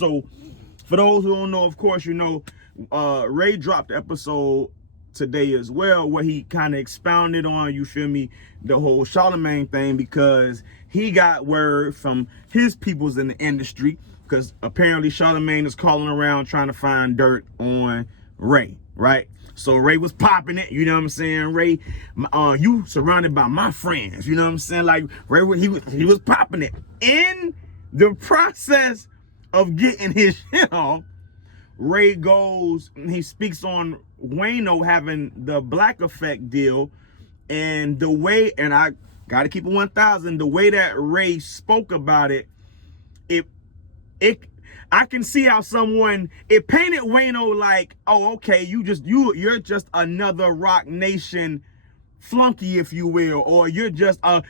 So for those who don't know, of course, you know, Ray dropped the episode today as well, where he kind of expounded on, you feel me, the whole Charlemagne thing, because he got word from his peoples in the industry, because apparently Charlemagne is calling around trying to find dirt on Ray, right? So Ray was popping it, you know what I'm saying? Ray, you surrounded by my friends, you know what I'm saying? Like Ray, he was popping it. In the process of getting his shit off, Ray goes, he speaks on Wayno having the Black Effect deal, and the way, and I gotta keep it 1,000, the way that Ray spoke about it, I can see how it painted Wayno like, oh, okay, you're just another Rock Nation flunky, if you will, or I don't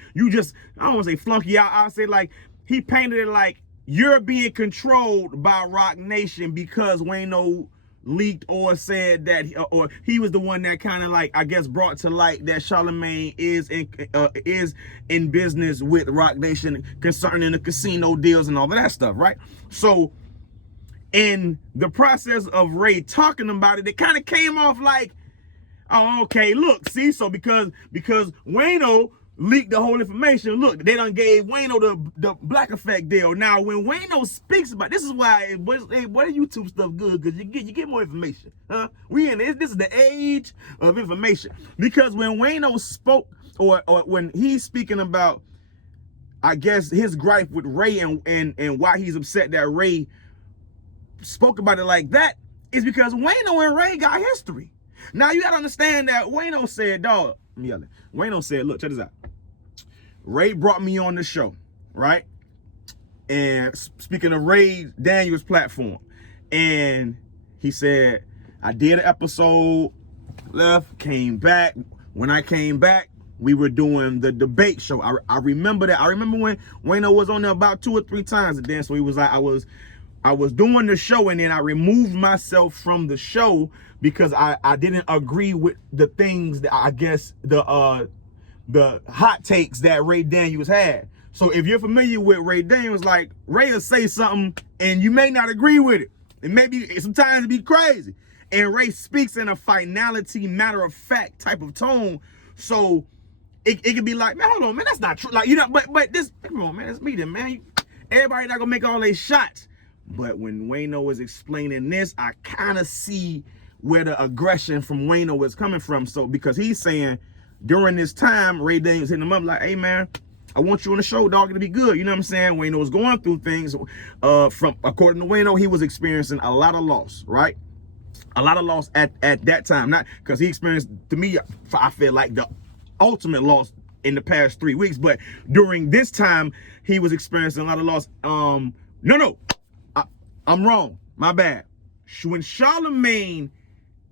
want to say flunky, I'll say like, he painted it like you're being controlled by Rock Nation because Wayno leaked or said that, or he was the one that kind of like, I guess, brought to light that Charlemagne is in business with Rock Nation concerning the casino deals and all of that stuff, right? So in the process of Ray talking about it, it kind of came off like, oh, okay, look, see, so because Wayno leaked the whole information, look, they done gave Wayno the Black Effect deal. Now, when Wayno speaks about, this is why, what is YouTube stuff good? Because you get more information, huh? This is the age of information. Because when Wayno spoke, or when he's speaking about, I guess, his gripe with Ray and why he's upset that Ray spoke about it like that, is because Wayno and Ray got history. Now, you got to understand that Wayno said, dog, I'm yelling. Wayno said, look, check this out. Ray brought me on the show, right? And speaking of Ray Daniels' platform, and he said, I did an episode, left, came back. When I came back, we were doing the debate show. I remember that. I remember when Wayno was on there about 2 or 3 times, and then so he was like, I was doing the show, and then I removed myself from the show because I didn't agree with the things that, I guess, the hot takes that Ray Daniels had. So if you're familiar with Ray Daniels, like, Ray will say something and you may not agree with it. And maybe sometimes it be crazy. And Ray speaks in a finality, matter of fact type of tone. So it could be like, man, hold on, man, that's not true. Like, you know, but this, come on, man, it's me then, man. Everybody not gonna make all their shots. But when Wayno is explaining this, I kind of see where the aggression from Wayno is coming from. So because he's saying during this time, Ray Daniels hitting him up like, hey man, I want you on the show, dog, it'll be good. You know what I'm saying? Wayno was going through things. According to Wayno, he was experiencing a lot of loss, right? A lot of loss at that time. Not because he experienced, to me, I feel like the ultimate loss in the past 3 weeks. But during this time, he was experiencing a lot of loss. No, I'm wrong. My bad. When Charlemagne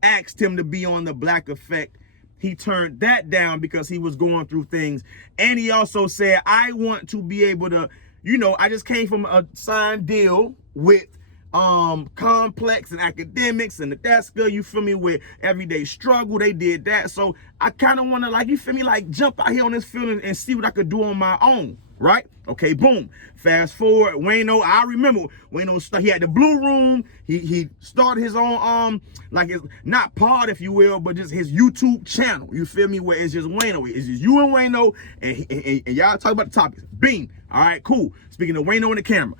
asked him to be on the Black Effect, he turned that down because he was going through things. And he also said, I want to be able to, you know, I just came from a signed deal with Complex and Academics and the Deska, you feel me, with Everyday Struggle. They did that. So I kind of want to, like, you feel me, like, jump out here on this field and see what I could do on my own. Right? Okay, boom. Fast forward, Wayno, I remember Wayno, he had the Blue Room. He started his own, like, his, not pod, if you will, but just his YouTube channel. You feel me? Where it's just Wayno. It's just you and Wayno, and y'all talk about the topics. Bing. All right, cool. Speaking of Wayno and the camera.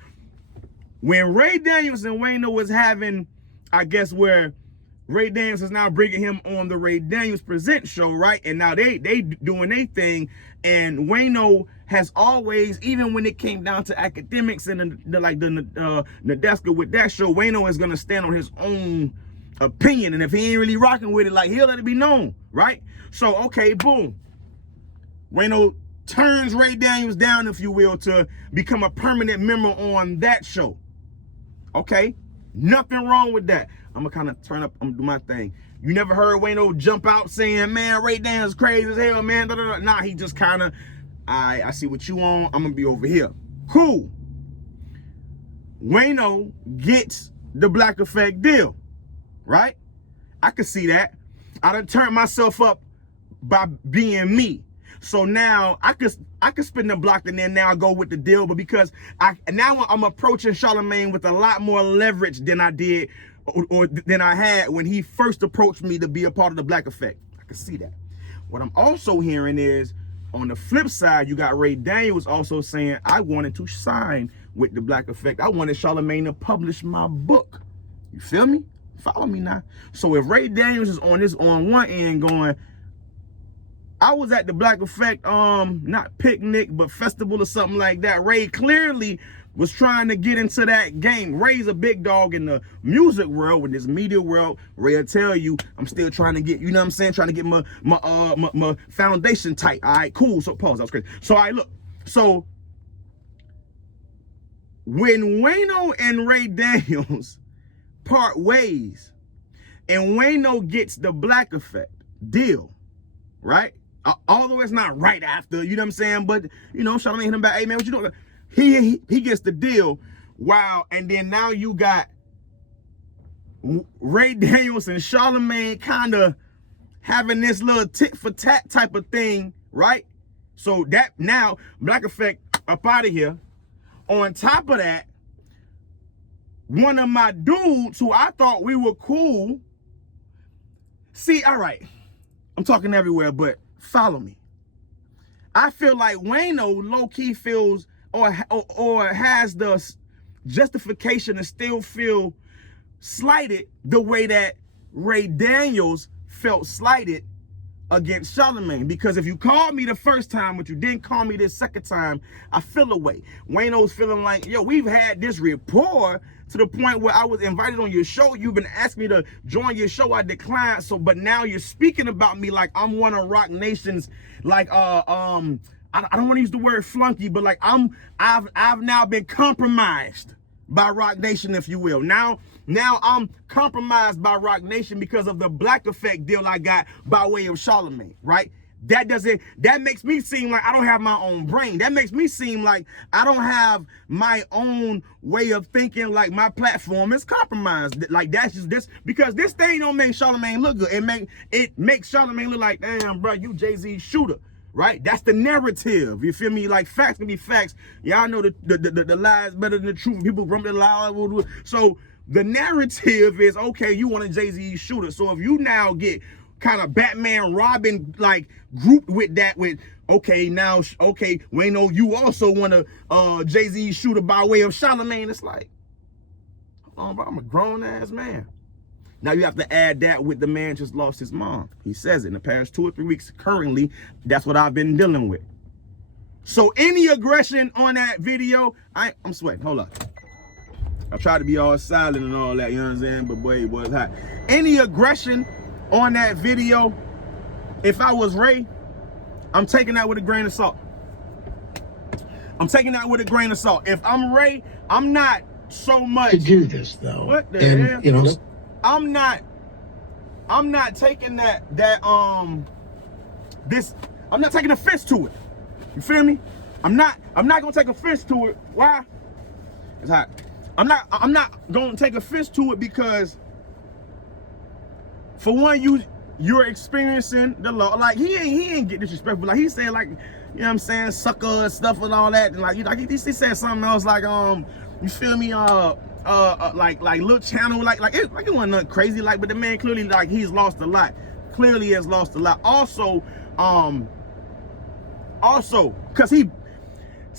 When Ray Daniels and Wayno was having, I guess, where Ray Daniels is now bringing him on the Ray Daniels Present show, right? And now they doing their thing, and Wayno has always, even when it came down to Academics and the Nadeska with that show, Wayno is gonna stand on his own opinion, and if he ain't really rocking with it, like, he'll let it be known, right? So okay, boom. Wayno turns Ray Daniels down, if you will, to become a permanent member on that show. Okay, nothing wrong with that. I'm gonna kind of turn up, I'm gonna do my thing. You never heard Wayno jump out saying, man, Ray Daniels crazy as hell, man. Nah, he just kind of, I see what you on, I'm gonna be over here. Cool. Wayno gets the Black Effect deal, right? I could see that. I done turned myself up by being me. So now I could spin the block and then now go with the deal, but because now I'm approaching Charlamagne with a lot more leverage than I did or than I had when he first approached me to be a part of the Black Effect. I can see that. What I'm also hearing is, on the flip side, you got Ray Daniels also saying, I wanted to sign with the Black Effect. I wanted Charlamagne to publish my book. You feel me? Follow me now. So if Ray Daniels is on one end going, I was at the Black Effect, not picnic, but festival or something like that. Ray clearly was trying to get into that game. Ray's a big dog in the music world, in this media world. Ray will tell you, I'm still trying to get, you know what I'm saying, trying to get my foundation tight. All right, cool. So pause, that was crazy. So all right, look. So when Wayno and Ray Daniels part ways and Wayno gets the Black Effect deal, right? Although it's not right after, you know what I'm saying? But, you know, Charlamagne hit him back, hey man, what you doing? He gets the deal. Wow. And then now you got Ray Daniels and Charlamagne kind of having this little tit for tat type of thing, right? So that now Black Effect up out of here. On top of that, one of my dudes who I thought we were cool. See, all right, I'm talking everywhere, but follow me. I feel like Wayno low-key feels or has the justification to still feel slighted the way that Ray Daniels felt slighted against Charlamagne. Because if you called me the first time, but you didn't call me this second time, I feel away. Wayno's feeling like, yo, we've had this rapport to the point where I was invited on your show. You've been asking me to join your show. I declined. So, but now you're speaking about me like I'm one of Rock Nation's, like, I don't want to use the word flunky, but like I've now been compromised by Rock Nation, if you will. Now I'm compromised by Rock Nation because of the Black Effect deal I got by way of Charlamagne, right? That makes me seem like I don't have my own brain. That makes me seem like I don't have my own way of thinking, like my platform is compromised. Like that's just this, because this thing don't make Charlamagne look good. It makes Charlamagne look like, damn, bro, you Jay-Z shooter. Right? That's the narrative. You feel me? Like facts can be facts. Y'all know the lies better than the truth. People run the lie. So the narrative is, okay, you want a Jay-Z shooter. So if you now get kind of Batman Robin like grouped with that, with okay, now okay, Wayno, you also want a Jay-Z shooter by way of Charlamagne. It's like, hold on, bro, I'm a grown ass man. Now you have to add that with the man just lost his mom. He says it in the past 2 or 3 weeks. Currently, that's what I've been dealing with. So any aggression on that video, I'm sweating. Hold up. I try to be all silent and all that, you know what I'm saying? But boy, it was hot. Any aggression on that video, if I was Ray, I'm taking that with a grain of salt. I'm taking that with a grain of salt. If I'm Ray, I'm not so much to do this though. What the hell? You know, I'm not taking I'm not taking offense to it. You feel me? I'm not gonna take offense to it. Why? It's hot. I'm not gonna take offense to it because, for one, you're experiencing the law. Like he ain't get disrespectful. Like he said, like, you know what I'm saying, sucker and stuff and all that. And like he said something else like you feel me, like little channel, like it wasn't nothing crazy, like, but the man clearly, like, he's lost a lot. Clearly has lost a lot. Also, cause you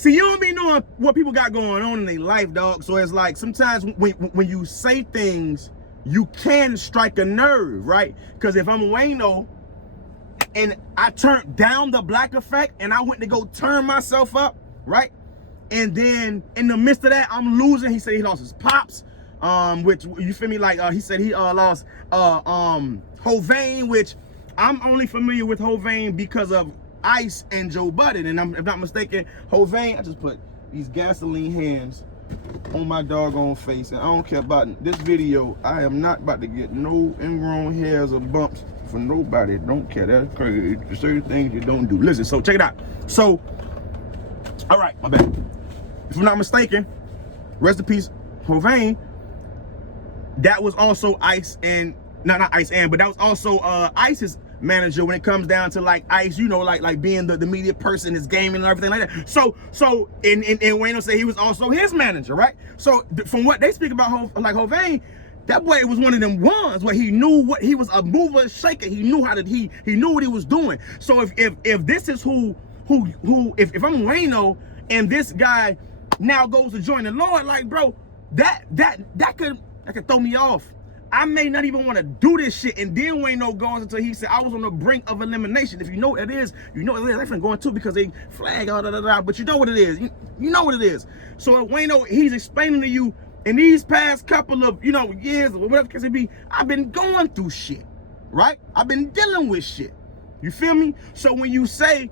don't be knowing what people got going on in their life, dog. So it's like sometimes when you say things, you can strike a nerve, right? Cause if I'm Wayno and I turned down the Black Effect and I went to go turn myself up, right? And then in the midst of that, I'm losing. He said he lost his pops, which, you feel me? Like he said he lost Hovain, which I'm only familiar with Hovain because of Ice and Joe Budden. And if not mistaken, Hovain, I just put these gasoline hands on my doggone face, and I don't care about this video. I am not about to get no ingrown hairs or bumps for nobody. Don't care. That's crazy. There's certain things you don't do. Listen, so check it out. So, all right, my bad. If I'm not mistaken, rest in peace, Hovain. That was also Ice and, not Ice and, but that was also Ice's manager when it comes down to like Ice, you know, like being the media person, his gaming and everything like that. So and Wayno said he was also his manager, right? So from what they speak about Hovain, that boy was one of them ones where he knew what he was, a mover, shaker. He knew how to he knew what he was doing. So if this is who if I'm Wayno and this guy now goes to join the Lord, like, bro, that could throw me off. I may not even want to do this shit. And then Wayno goes until he said, I was on the brink of elimination. If you know what it is, you know what it is. I'm going to because they flag, but you know what it is. You know what it is. So Wayno, he's explaining to you in these past couple of, you know, years or whatever it can be, I've been going through shit, right? I've been dealing with shit. You feel me? So when you say,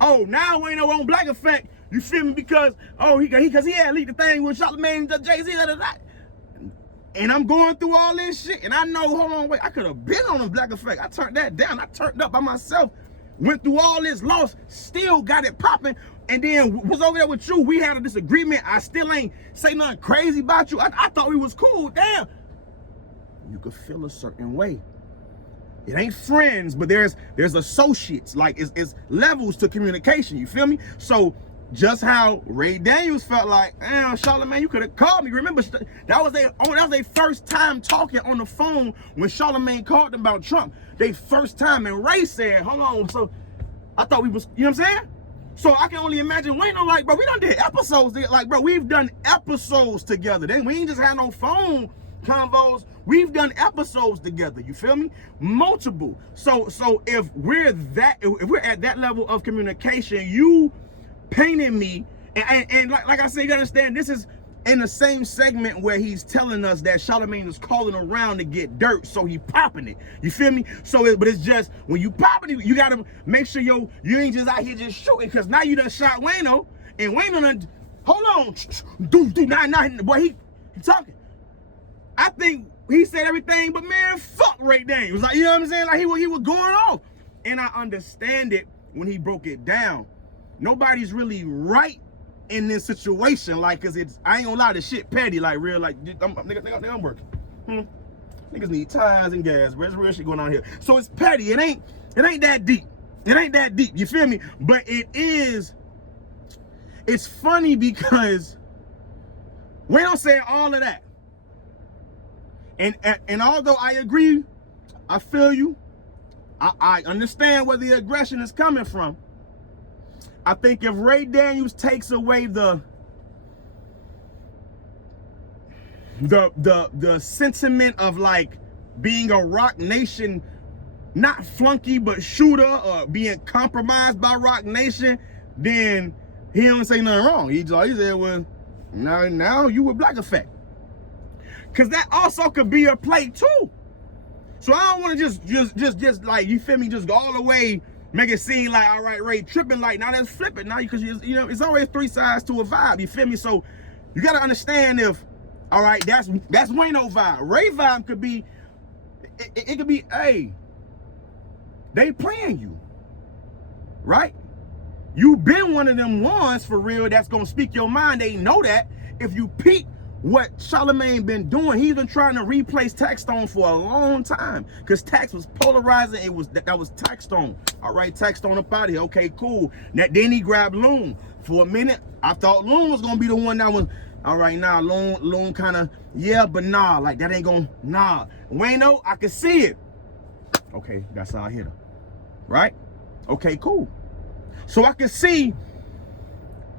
oh, now Wayno on Black Effect, you feel me? Because, oh, he had leaked the thing with Charlamagne, Jay-Z, and I'm going through all this shit, and I know, hold on, wait, I could have been on a Black Effect. I turned that down. I turned up by myself, went through all this loss, still got it popping, and then was over there with you. We had a disagreement. I still ain't say nothing crazy about you. I thought we was cool. Damn. You could feel a certain way. It ain't friends, but there's associates. Like, it's levels to communication. You feel me? So just how Ray Daniels felt like, damn, Charlamagne, you could have called me. Remember, that was their first time talking on the phone when Charlamagne called them about Trump. They first time, and Ray said, hold on, so I thought we was, you know what I'm saying? So I can only imagine Wayno, like, bro, we done did episodes, like, bro, we've done episodes together. Then we ain't just had no phone convos. We've done episodes together. You feel me? Multiple. So if we're at that level of communication, you painting me, and like I said, you gotta understand, this is in the same segment where he's telling us that Charlamagne is calling around to get dirt, so he popping it. You feel me? So, but it's just, when you popping it, you gotta make sure you ain't just out here just shooting, because now you done shot Wayno, and Wayno done, hold on, nah, boy, he talking. I think he said everything, but man, fuck Ray Daniels. Like, you know what I'm saying? Like, he was going off. And I understand it when he broke it down. Nobody's really right in this situation, like, cause I ain't gonna lie, this shit petty, like, real, like, nigga, I'm working. Niggas need tires and gas, bro. There's real shit going on here. So it's petty. It ain't that deep. It ain't that deep. You feel me? But it's funny because we don't say all of that. And although I agree, I feel you, I understand where the aggression is coming from. I think if Ray Daniels takes away the sentiment of like being a Rock Nation, not flunky but shooter, or being compromised by Rock Nation, then he don't say nothing wrong. He said, well, now you with Black Effect. Cause that also could be a play too. So I don't want to just like, you feel me, just go all the way, make it seem like, all right, Ray tripping, like, now let's flip it now, because you know it's always three sides to a vibe. You feel me? So you gotta understand, if, all right, that's Wayno vibe. Ray vibe could be, it could be, hey, they playing you, right? You been one of them ones for real that's gonna speak your mind. They know that. If you peep what Charlamagne been doing, he's been trying to replace Taxstone for a long time, because Tax was polarizing. That was Taxstone. All right, Taxstone up out of here. Okay, cool. Then he grabbed Loon. For a minute, I thought Loon was gonna be the one that was, all right, nah, Loon kind of, yeah, but nah, like, that ain't gonna, nah. Wayno, I can see it. Okay, that's how I hit her. Right? Okay, cool. So I can see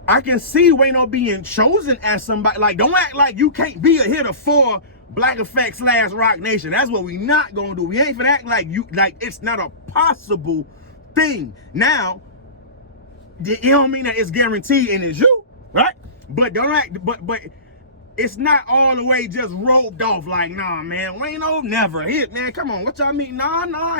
Wayno being chosen as somebody. Like, don't act like you can't be a hitter for Black Effect / Rock Nation. That's what we not gonna do. We ain't finna act like it's not a possible thing. Now, it don't mean that it's guaranteed and it's you, right? But don't act, but it's not all the way just roped off like, nah, man, Wayno never hit, man. Come on, what y'all mean? Nah,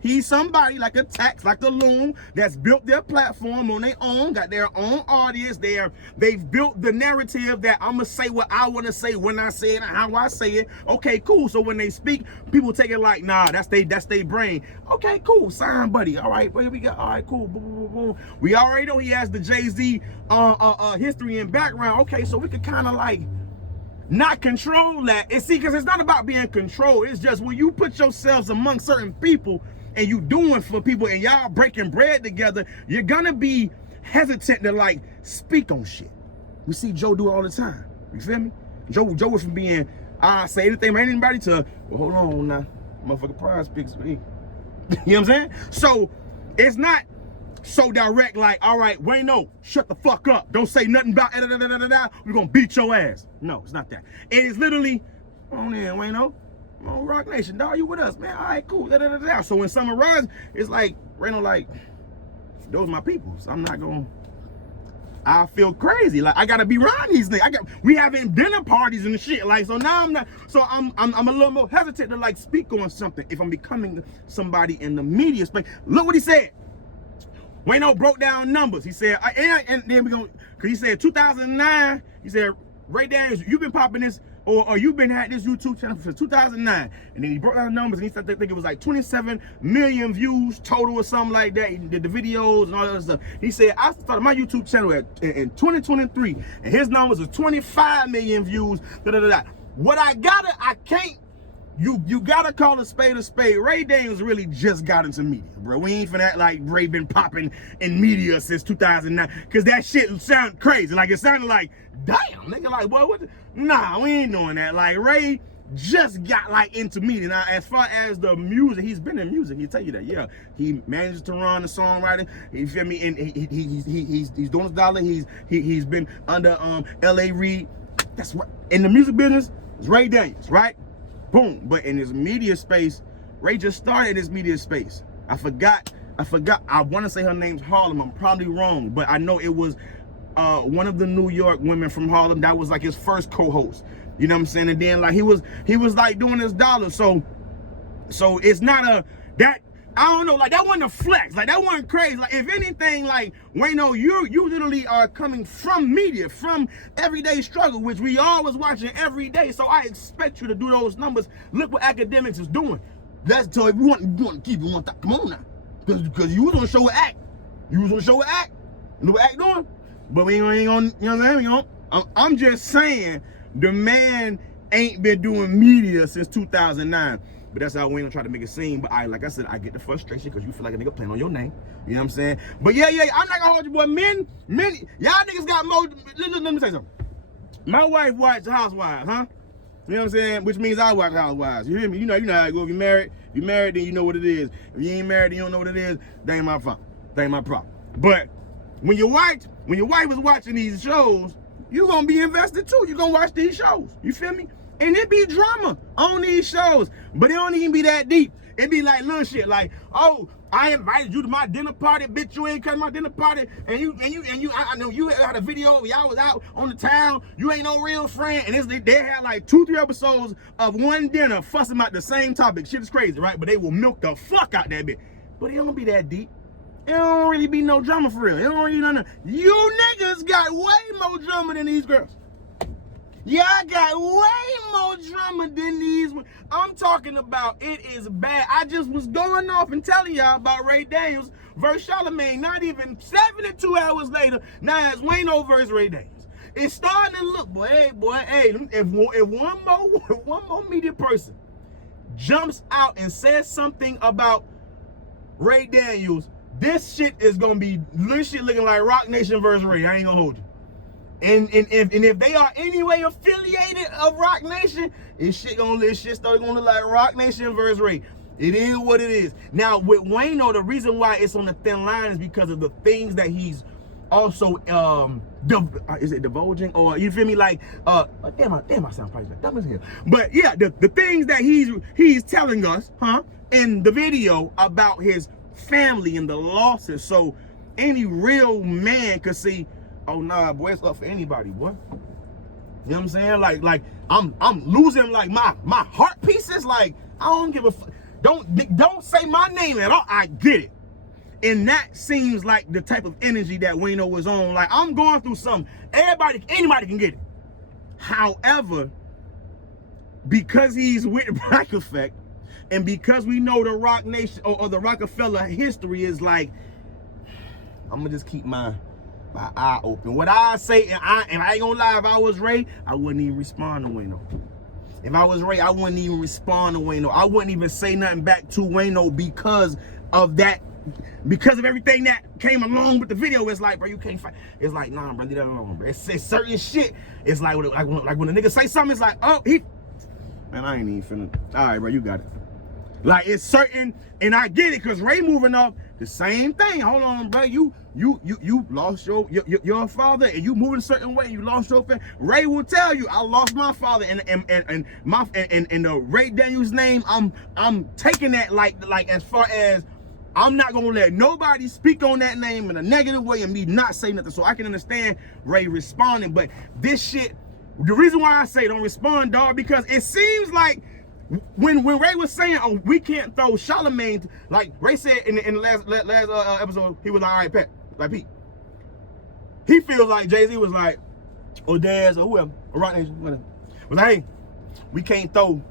he's somebody like a Tax, like the Loon, that's built their platform on their own, got their own audience. They've built the narrative that I'm gonna say what I wanna say when I say it and how I say it. Okay, cool. So when they speak, people take it like, nah, that's they brain. Okay, cool, sign buddy. All right, here we go. All right, cool. Boom, boom, boom. We already know he has the Jay-Z history and background. Okay, so we could kind of like not control that. And see, because it's not about being controlled. It's just when you put yourselves among certain people, and you doing for people and y'all breaking bread together, you're gonna be hesitant to like speak on shit. We see Joe do it all the time. You feel me? Joe was from being say anything about anybody to, well, hold on now, motherfucker prize picks me. You know what I'm saying? So it's not so direct like, all right, Wayno, shut the fuck up. Don't say nothing about we're gonna beat your ass. No, it's not that. It is literally, on in, Wayno. I'm on Rock Nation, dog, you with us, man. All right, cool. So when summer rises, it's like, Wayno, like, those are my people. So I'm not gonna, I feel crazy. Like I gotta be around these niggas. We having dinner parties and shit. Like, so now I'm not, so I'm a little more hesitant to like speak on something if I'm becoming somebody in the media space. Look what he said. Wayno broke down numbers. He said, and then we gonna, cause he said 2009, he said, Ray Daniels, you've been popping this, or you've been had this YouTube channel since 2009. And then he broke down the numbers and he said, I think it was like 27 million views total or something like that. He did the videos and all that other stuff. He said, I started my YouTube channel in 2023 and his numbers was 25 million views, What I can't, you gotta call a spade a spade. Ray Daniels really just got into media, bro. We ain't finna act like Ray been popping in media since 2009, cause that shit sound crazy. Like it sounded like, damn, nigga, like, boy, what? Nah, we ain't doing that. Like Ray just got like into media. Now, as far as the music, he's been in music. He'll tell you that. Yeah, he manages to run the songwriting. You feel me? And he's doing his dollar. He's been under L.A. Reid. That's what in the music business. It's Ray Daniels, right? Boom. But in his media space, Ray just started in his media space. I forgot. I want to say her name's Harlem. I'm probably wrong, but I know it was one of the New York women from Harlem. That was like his first co-host. You know what I'm saying? And then like he was like doing his dollar. So it's not that. I don't know, like that wasn't a flex, like that wasn't crazy. Like if anything, like Wayno, you literally are coming from media, from everyday struggle, which we always watching every day. So I expect you to do those numbers. Look what academics is doing. That's so if you want to keep it, come on now, because you was on the show with Act, you know what Act doing, but we ain't gonna, you know what I'm saying? I'm just saying the man ain't been doing media since 2009. But that's how Wayno tried to make it seem. But like I said, I get the frustration because you feel like a nigga playing on your name. You know what I'm saying? But yeah, I'm not gonna hold you, boy. Men, y'all niggas got more. Let me say something. My wife watched Housewives, huh? You know what I'm saying? Which means I watch Housewives. You hear me? You know how it go. If you're married, then you know what it is. If you ain't married, then you don't know what it is. That ain't my fault. That ain't my problem. But when your wife is watching these shows, you gonna be invested too. You gonna watch these shows. You feel me? And it be drama on these shows, but it don't even be that deep. It be like little shit, like, oh, I invited you to my dinner party, bitch. You ain't come to my dinner party, and you. I know you had a video. Y'all was out on the town. You ain't no real friend, and they had like 2-3 episodes of one dinner fussing about the same topic. Shit is crazy, right? But they will milk the fuck out that bitch. But it don't be that deep. It don't really be no drama for real. It don't really nothing. You niggas got way more drama than these girls. Yeah, I got way more drama than these. I'm talking about it is bad. I just was going off and telling y'all about Ray Daniels versus Charlamagne. Not even 72 hours later, now it's Wayno versus Ray Daniels. It's starting to look, boy, if one more media person jumps out and says something about Ray Daniels, this shit is gonna be looking like Rock Nation versus Ray. I ain't gonna hold you. And if they are any way affiliated of Rock Nation, this shit started gonna look like Rock Nation versus Ray. It is what it is. Now with Wayno, the reason why it's on the thin line is because of the things that he's also is it divulging, or you feel me? Like damn, I sound probably dumb as hell. But yeah, the things that he's telling us, in the video about his family and the losses. So any real man could see, oh nah, boy, it's up for anybody, boy. You know what I'm saying? Like I'm losing like my heart pieces. Like I don't give a fuck. Don't say my name at all. I get it. And that seems like the type of energy that Wayno was on. Like I'm going through something. Anybody can get it. However, because he's with Black Effect, and because we know the Rock Nation or the Rockefeller history is like, I'm gonna just keep my eye open. What I say, and I ain't gonna lie, if I was Ray, I wouldn't even respond to Wayno. If I was Ray, I wouldn't even respond to Wayno. I wouldn't even say nothing back to Wayno because of that, because of everything that came along with the video. It's like, bro, you can't fight. It's like, nah, bro, leave that alone, bro. It's certain shit. It's like when a nigga say something, it's like, oh, man, I ain't even finna. All right, bro, you got it. Like, it's certain, and I get it, because Ray moving up, the same thing. Hold on, bro. You lost your father, and you moving a certain way. You lost your family. Ray will tell you, I lost my father, and the Ray Daniels name. I'm taking that like as far as I'm not gonna let nobody speak on that name in a negative way and me not say nothing. So I can understand Ray responding, but this shit. The reason why I say don't respond, dog, because it seems like. When Ray was saying, oh, we can't throw Charlamagne, like Ray said in the last episode, he was like, all right, Pat, like Pete. He feels like Jay-Z was like, or Daz, or whoever, or Rock Nation, whatever. Was like, hey, we can't throw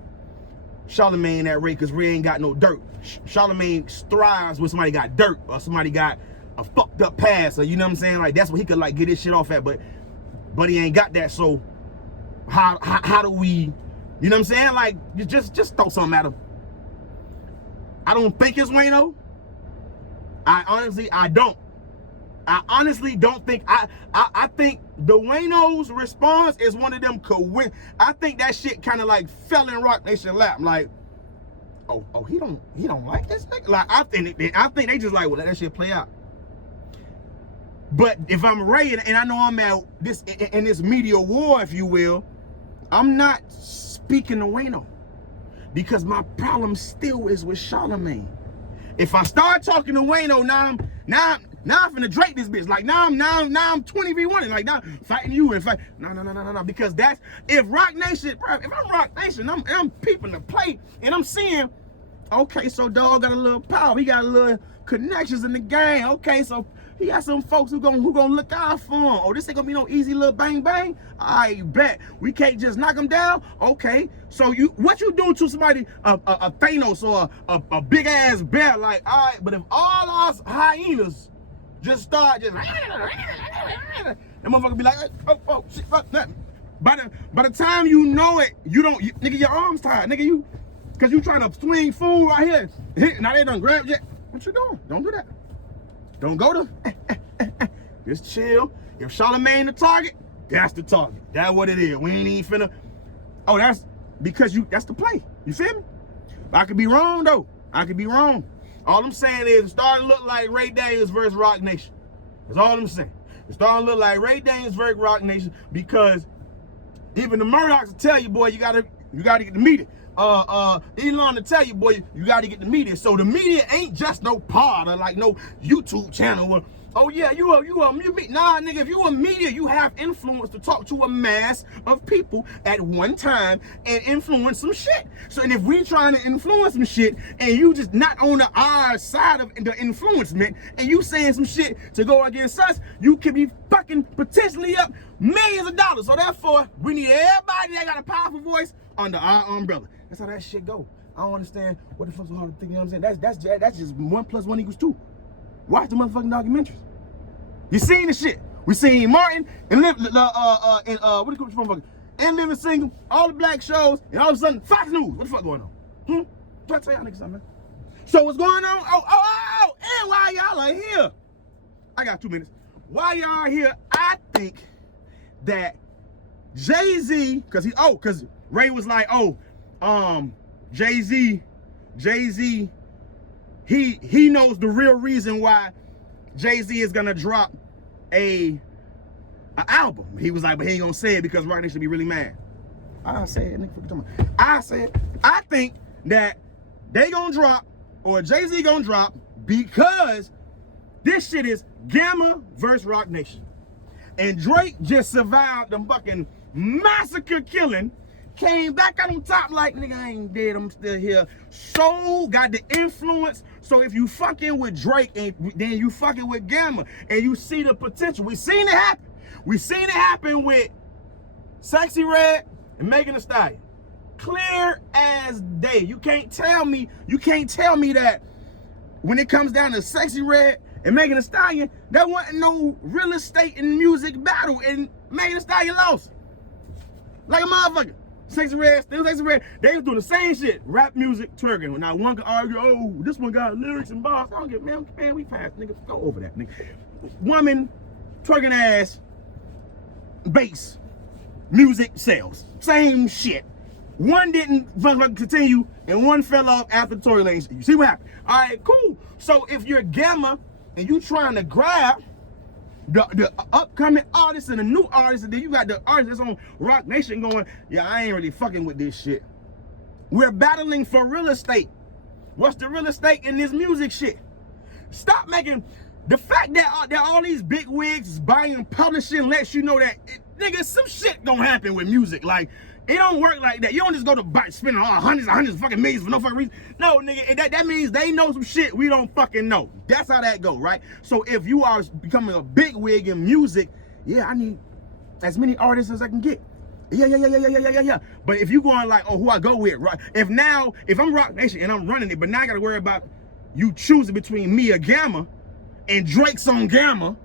Charlamagne at Ray because Ray ain't got no dirt. Charlamagne thrives when somebody got dirt or somebody got a fucked up past, or you know what I'm saying? Like, that's what he could like get his shit off at, but he ain't got that, so how do we... You know what I'm saying? Like, you just throw something at him. I don't think it's Wayno. I honestly don't think. I think the Wayno's response is one of them I think that shit kind of like fell in Rock Nation lap. Like, oh, he don't like this nigga. Like, I think they just like, well, let that shit play out. But if I'm Ray and I know I'm at this in this media war, if you will, I'm not speaking to Wayno because my problem still is with Charlamagne. If I start talking to Wayno, now I'm finna Drake this bitch. Like now I'm 20v1, like now fighting you and fight. No. Because that's if Rock Nation, bro, if I'm Rock Nation, I'm peeping the play and I'm seeing, okay, so dog got a little power, he got a little connections in the game. Okay, so he got some folks who gonna look out for him. Oh, this ain't gonna be no easy little bang bang. I bet we can't just knock him down. Okay, so what you do to somebody a Thanos or a big ass bear? Like, all right, but if all our hyenas just start just that motherfucker be like, oh shit, fuck that. By the time you know it, nigga, your arms tired, nigga, cause you trying to swing food right here. Now they done grab you. What you doing? Don't do that. Don't go to just chill. If Charlamagne the target, that's the target. That's what it is. We ain't even finna. Oh, that's because that's the play. You feel me? I could be wrong though. I could be wrong. All I'm saying is it's starting to look like Ray Daniels versus Rock Nation. That's all I'm saying. It's starting to look like Ray Daniels versus Rock Nation because even the Murdochs will tell you, boy, you gotta get the media. Elon to tell you, boy, you got to get the media. So the media ain't just no part of like no YouTube channel. Or, oh yeah, you a media. Nah, nigga, if you a media, you have influence to talk to a mass of people at one time and influence some shit. So, and if we trying to influence some shit and you just not on our side of the influencement and you saying some shit to go against us, you could be fucking potentially up millions of dollars. So therefore, we need everybody that got a powerful voice under our umbrella. That's how that shit go. I don't understand what the fuck's so hard to think. You know what I'm saying? That's just 1 + 1 = 2. Watch the motherfucking documentaries. You seen the shit. We seen Martin and what do you call this motherfucker? And Living Single, all the black shows, and all of a sudden Fox News. What the fuck going on? Try to tell y'all niggas something, man. So what's going on? Oh, and why y'all are here? I got 2 minutes. Why y'all are here? I think that Jay-Z, cause Ray was like, Jay-Z, he knows the real reason why Jay-Z is gonna drop an album. He was like, but he ain't gonna say it because Rock Nation be really mad. I say it, nigga. I say it. I think that they gonna drop, or Jay-Z gonna drop, because this shit is Gamma versus Rock Nation. And Drake just survived the fucking massacre killing, came back on top like, nigga, I ain't dead, I'm still here. So got the influence. So if you fucking with Drake and then you fucking with Gamma and you see the potential, we seen it happen. We seen it happen with Sexy Red and Megan Thee Stallion. Clear as day. You can't tell me that when it comes down to Sexy Red and Megan Thee Stallion, there wasn't no real estate and music battle, and Megan Thee Stallion lost. Like a motherfucker. Sexy Red, still Sexy Red. They was doing the same shit. Rap music, twerking. Now one could argue, oh, this one got lyrics and bars. I don't get, man, we fast, nigga. Go over that, nigga. Woman, twerking ass, bass, music, sales. Same shit. One didn't continue and one fell off after the Tory Lanez. You see what happened? All right, cool. So if you're Gamma and you trying to grab the upcoming artists and the new artists, and then you got the artists that's on Rock Nation going, yeah, I ain't really fucking with this shit. We're battling for real estate. What's the real estate in this music shit? Stop making the fact that all these big wigs is buying publishing lets you know that nigga, some shit gonna happen with music. Like, it don't work like that. You don't just go to buy, spending all hundreds of fucking millions for no fucking reason. No, nigga, that means they know some shit we don't fucking know. That's how that go, right? So if you are becoming a big wig in music, yeah, I need as many artists as I can get. Yeah. But if you going like, oh, who I go with, right? If I'm Rock Nation and I'm running it, but now I gotta worry about you choosing between me or Gamma and Drake's on Gamma,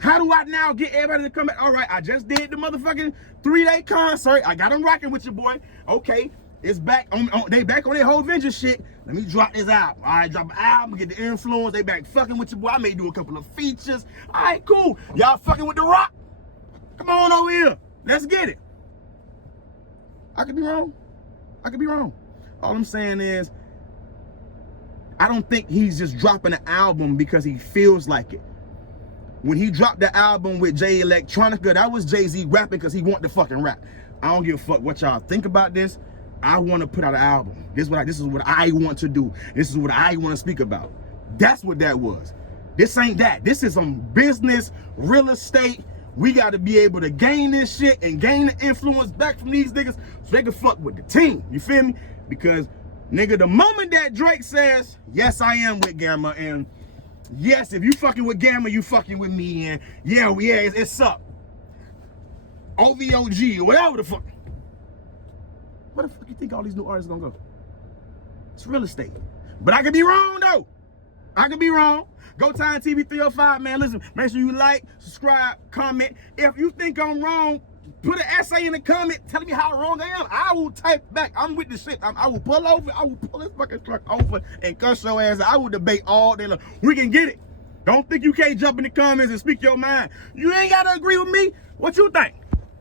how do I now get everybody to come back? All right, I just did the motherfucking 3-day concert. I got them rocking with your boy. Okay, it's back on they back on their whole venture shit. Let me drop this album. All right, drop an album, get the influence. They back fucking with your boy. I may do a couple of features. All right, cool. Y'all fucking with The Rock? Come on over here. Let's get it. I could be wrong. All I'm saying is, I don't think he's just dropping an album because he feels like it. When he dropped the album with Jay Electronica, that was Jay-Z rapping because he want to fucking rap. I don't give a fuck what y'all think about this. I want to put out an album. This is what I want to do. This is what I want to speak about. That's what that was. This ain't that. This is some business, real estate. We got to be able to gain this shit and gain the influence back from these niggas so they can fuck with the team. You feel me? Because, nigga, the moment that Drake says, yes, I am with Gamma, and yes, if you fucking with Gamma, you fucking with me, and yeah, it's up. OVOG, whatever the fuck. Where the fuck you think all these new artists gonna go? It's real estate. But I could be wrong, though. I could be wrong. Go Time TV 305, man. Listen, make sure you like, subscribe, comment. If you think I'm wrong, put an essay in the comment telling me how wrong I am. I will type back. I'm with the shit. I will pull over. I will pull this fucking truck over and cuss your ass. I will debate all day long. We can get it. Don't think you can't jump in the comments and speak your mind. You ain't got to agree with me. What you think?